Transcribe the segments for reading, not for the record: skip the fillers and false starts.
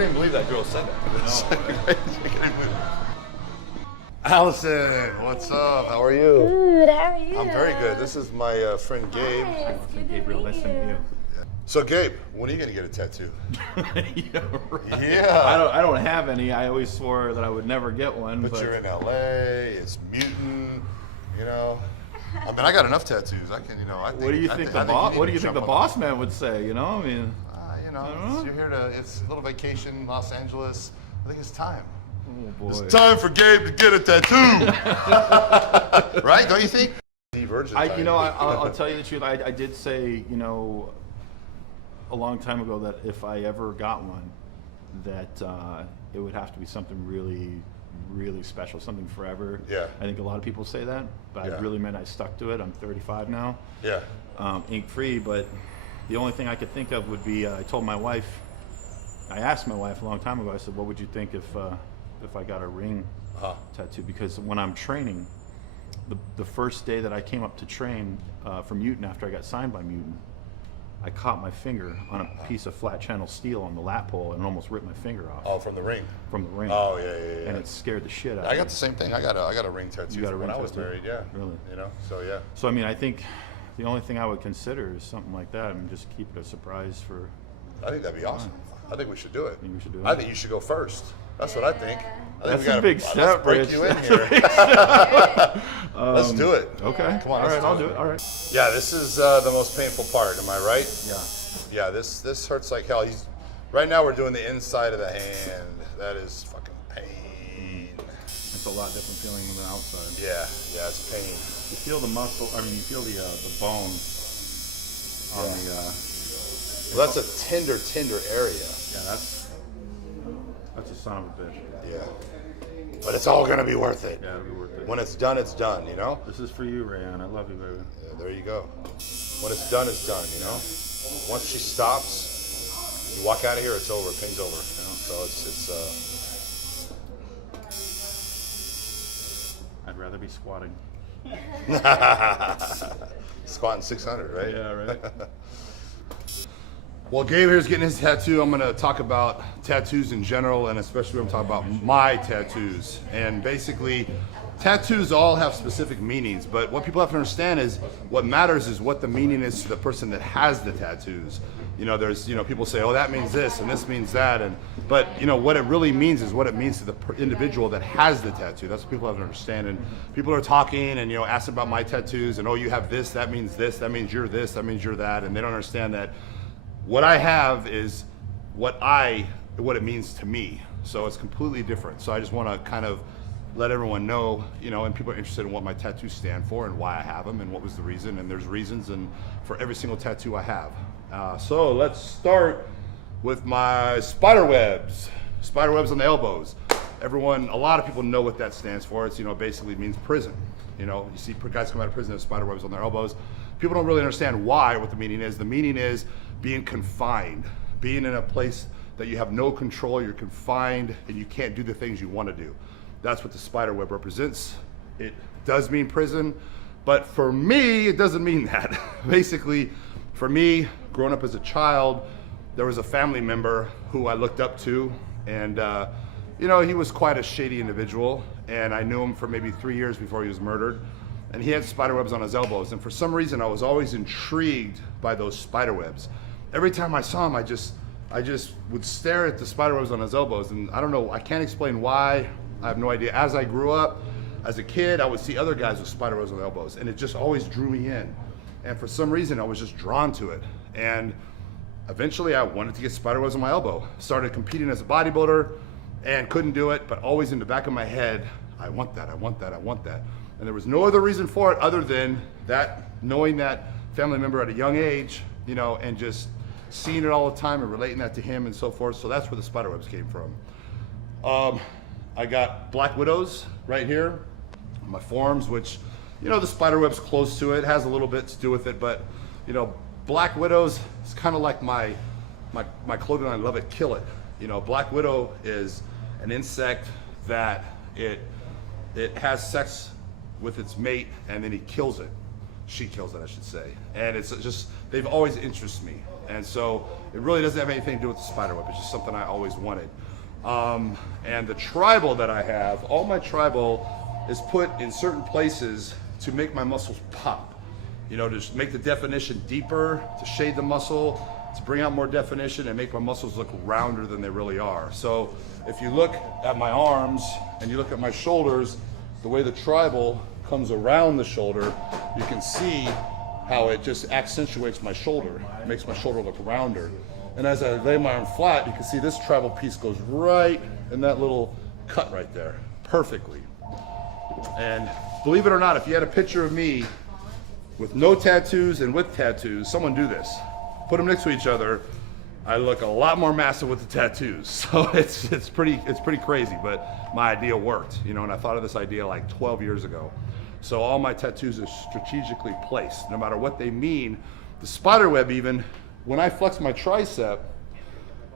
can't even believe that girl said that. Allison, what's up? How are you? Good, how are you? I'm very good. This is my friend Gabe. Hi, it's good to Gabriel, meet nice to meet you. So Gabe, when are you gonna get a tattoo? Yeah, right. Yeah. I don't have any. I always swore that I would never get one. But you're in LA. It's Mutant. You know. I mean, I got enough tattoos. I can, you know. I think, What do you think the boss? What do you think the boss man would say? You know, I mean. You know, you're here to. It's a little vacation, Los Angeles. I think it's time. Oh boy. It's time for Gabe to get a tattoo. Right? Don't you think? I'll tell you the truth. I did say, you know, a long time ago that if I ever got one, that it would have to be something really, really special, something forever. Yeah. I think a lot of people say that, but Yeah. I really meant I stuck to it. I'm 35 now. Yeah. Ink free, but the only thing I could think of would be I asked my wife a long time ago. I said, "What would you think if I got a ring tattoo?" Because when I'm training, the first day that I came up to train for Mutant after I got signed by Mutant, I caught my finger on a piece of flat channel steel on the lat pole and almost ripped my finger off. Oh, from the ring. From the ring. Oh yeah. And it scared the shit out of me. I got the same thing. I got a ring tattoo. You got a ring when I was tattoo? married. Yeah. Really? You know. So yeah. So I mean, I think the only thing I would consider is something like that, and just keep it a surprise for. I think that'd be awesome. I think we should do it. Think we should do it? I think you should go first. That's what I think. I think That's a big step, let's break Rich. you in That's here. Let's do it. Okay. Come on. All let's right, I'll do do it. All right. Yeah, this is the most painful part. Am I right? Yeah. Yeah. This hurts like hell. Right now we're doing the inside of the hand. That is fucking pain. It's a lot different feeling than the outside. Yeah. Yeah. It's pain. You feel the muscle. I mean, you feel the bone on the. Well, that's a tender area. Yeah, that's a son of a bitch. Yeah. But it's all gonna be worth it. Yeah, it'll be worth it. When it's done, you know? This is for you, Rayanne. I love you, baby. Yeah, there you go. When it's done, you know? Once she stops, you walk out of here, it's over, pain's over. You know? So I'd rather be squatting. Squatting 600, right? Yeah, right. Well, Gabe here's getting his tattoo. I'm going to talk about tattoos in general, and especially I'm talking about my tattoos. And basically, tattoos all have specific meanings, but what people have to understand is what matters is what the meaning is to the person that has the tattoos. You know, there's, you know, people say, oh, that means this and this means that, but you know, what it really means is what it means to the individual that has the tattoo. That's what people have to understand. And people are talking and, you know, asking about my tattoos and, oh, you have this, that means you're this, that means you're that, and they don't understand that what I have is what it means to me. So it's completely different. So I just want to kind of let everyone know, you know, and people are interested in what my tattoos stand for and why I have them and what was the reason. And there's reasons and for every single tattoo I have. So let's start with my spider webs. Spider webs on the elbows. A lot of people know what that stands for. It's, you know, basically means prison. You know, you see guys come out of prison with spider webs on their elbows. People don't really understand what the meaning is. The meaning is being confined, being in a place that you have no control, you're confined, and you can't do the things you want to do. That's what the spider web represents. It does mean prison, but for me, it doesn't mean that. Basically, for me, growing up as a child, there was a family member who I looked up to, and you know, he was quite a shady individual, and I knew him for maybe 3 years before he was murdered. And he had spider webs on his elbows, and for some reason I was always intrigued by those spider webs. Every time I saw him, I just would stare at the spider webs on his elbows, and I don't know, I can't explain why, I have no idea. As I grew up, as a kid, I would see other guys with spider webs on their elbows, and it just always drew me in. And for some reason, I was just drawn to it. And eventually I wanted to get spider webs on my elbow. Started competing as a bodybuilder and couldn't do it, but always in the back of my head, I want that, I want that, I want that. And there was no other reason for it other than that, knowing that family member at a young age, you know, and just seeing it all the time and relating that to him and so forth. So that's where the spider webs came from. I got black widows right here on my forearms, which, you know, the spider web's close to it, has a little bit to do with it, but, you know, black widows is kind of like my clothing line, love it, kill it. You know, black widow is an insect that it has sex with its mate and then he kills it. she kills it, I should say. And it's just, they've always interested me. And so it really doesn't have anything to do with the spider web. It's just something I always wanted. And the tribal that I have, all my tribal is put in certain places to make my muscles pop. You know, to make the definition deeper, to shade the muscle, to bring out more definition and make my muscles look rounder than they really are. So if you look at my arms and you look at my shoulders, the way the tribal comes around the shoulder, you can see how it just accentuates my shoulder. It makes my shoulder look rounder. And as I lay my arm flat, you can see this tribal piece goes right in that little cut right there, perfectly. And believe it or not, if you had a picture of me with no tattoos and with tattoos, someone do this. Put them next to each other. I look a lot more massive with the tattoos. So it's pretty crazy, but my idea worked, you know, and I thought of this idea like 12 years ago. So all my tattoos are strategically placed, no matter what they mean. The spider web even, when I flex my tricep,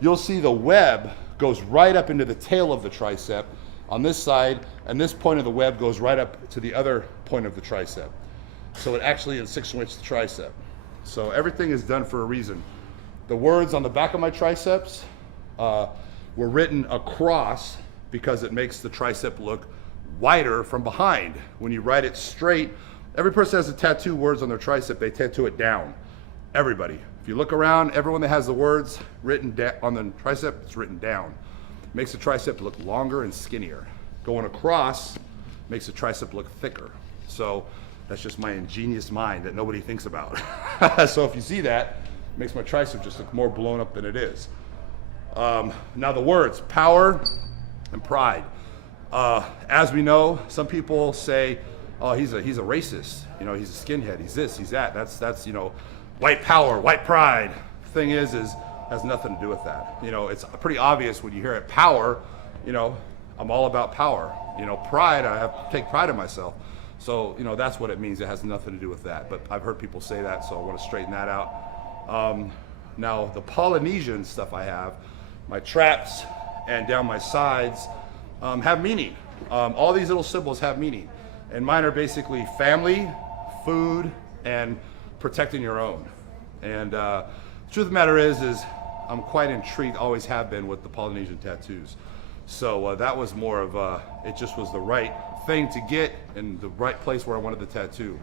you'll see the web goes right up into the tail of the tricep on this side, and this point of the web goes right up to the other point of the tricep. So it actually accentuates the tricep. So everything is done for a reason. The words on the back of my triceps were written across because it makes the tricep look wider from behind. When you write it straight, every person has a tattoo words on their tricep, they tattoo it down. Everybody. If you look around, everyone that has the words written on the tricep, it's written down. Makes the tricep look longer and skinnier. Going across makes the tricep look thicker. So that's just my ingenious mind that nobody thinks about. So if you see that, it makes my tricep just look more blown up than it is. Now the words, power and pride. As we know, some people say, oh, he's a racist, you know, he's a skinhead, he's this, he's that. That's you know, white power, white pride. Thing is has nothing to do with that. You know, it's pretty obvious when you hear it. Power, you know, I'm all about power. You know, pride, I have to take pride in myself. So, you know, that's what it means. It has nothing to do with that. But I've heard people say that, so I want to straighten that out. Now, the Polynesian stuff I have, my traps and down my sides have meaning. All these little symbols have meaning. And mine are basically family, food, and protecting your own. And the truth of the matter is I'm quite intrigued, always have been, with the Polynesian tattoos. So that was more of it just was the right thing to get in the right place where I wanted the tattoo.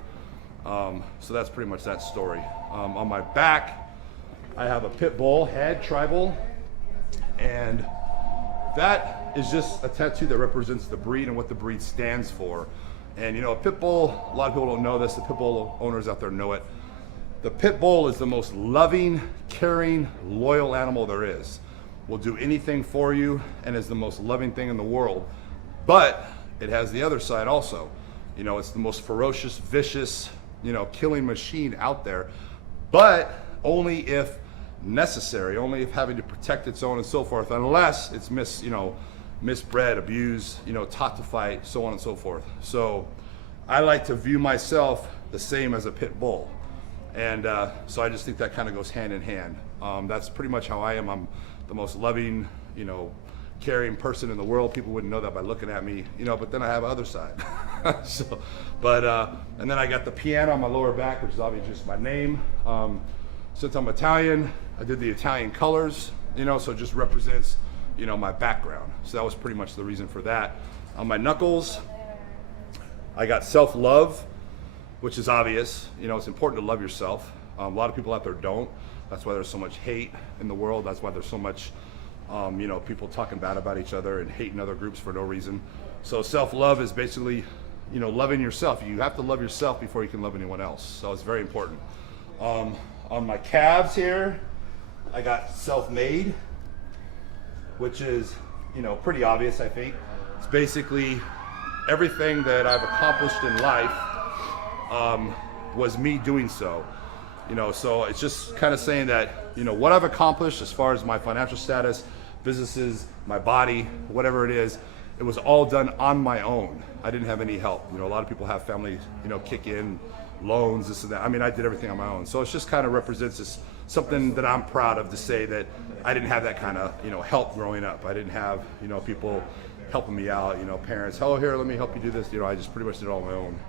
So that's pretty much that story. On my back, I have a pit bull head, tribal, and that is just a tattoo that represents the breed and what the breed stands for. And you know, a pit bull, a lot of people don't know this, the pit bull owners out there know it. The pit bull is the most loving, caring, loyal animal there is. Will do anything for you and is the most loving thing in the world. But it has the other side also. You know, it's the most ferocious, vicious, you know, killing machine out there, but only if necessary, only if having to protect its own and so forth, unless it's misbred, abused, you know, taught to fight, so on and so forth. So I like to view myself the same as a pit bull. And so I just think that kind of goes hand in hand. That's pretty much how I am. I'm the most loving, you know, caring person in the world. People wouldn't know that by looking at me, you know, but then I have other side. So, and then I got the piano on my lower back, which is obviously just my name. Since I'm Italian, I did the Italian colors, you know, so it just represents, you know, my background. So that was pretty much the reason for that. On my knuckles, I got self-love, which is obvious. You know, it's important to love yourself. A lot of people out there don't. That's why there's so much hate in the world. That's why there's so much, you know, people talking bad about each other and hating other groups for no reason. So self-love is basically, you know, loving yourself. You have to love yourself before you can love anyone else. So it's very important. On my calves here, I got self-made, which is, you know, pretty obvious, I think. It's basically everything that I've accomplished in life was me doing so. You know, so it's just kind of saying that, you know, what I've accomplished as far as my financial status, businesses, my body, whatever it is, it was all done on my own. I didn't have any help. You know, a lot of people have family, you know, kick in, loans, this and that. I mean, I did everything on my own. So it just kind of represents this, something that I'm proud of, to say that I didn't have that kind of, you know, help growing up. I didn't have, you know, people helping me out, you know, parents, oh, here, let me help you do this. You know, I just pretty much did it all on my own.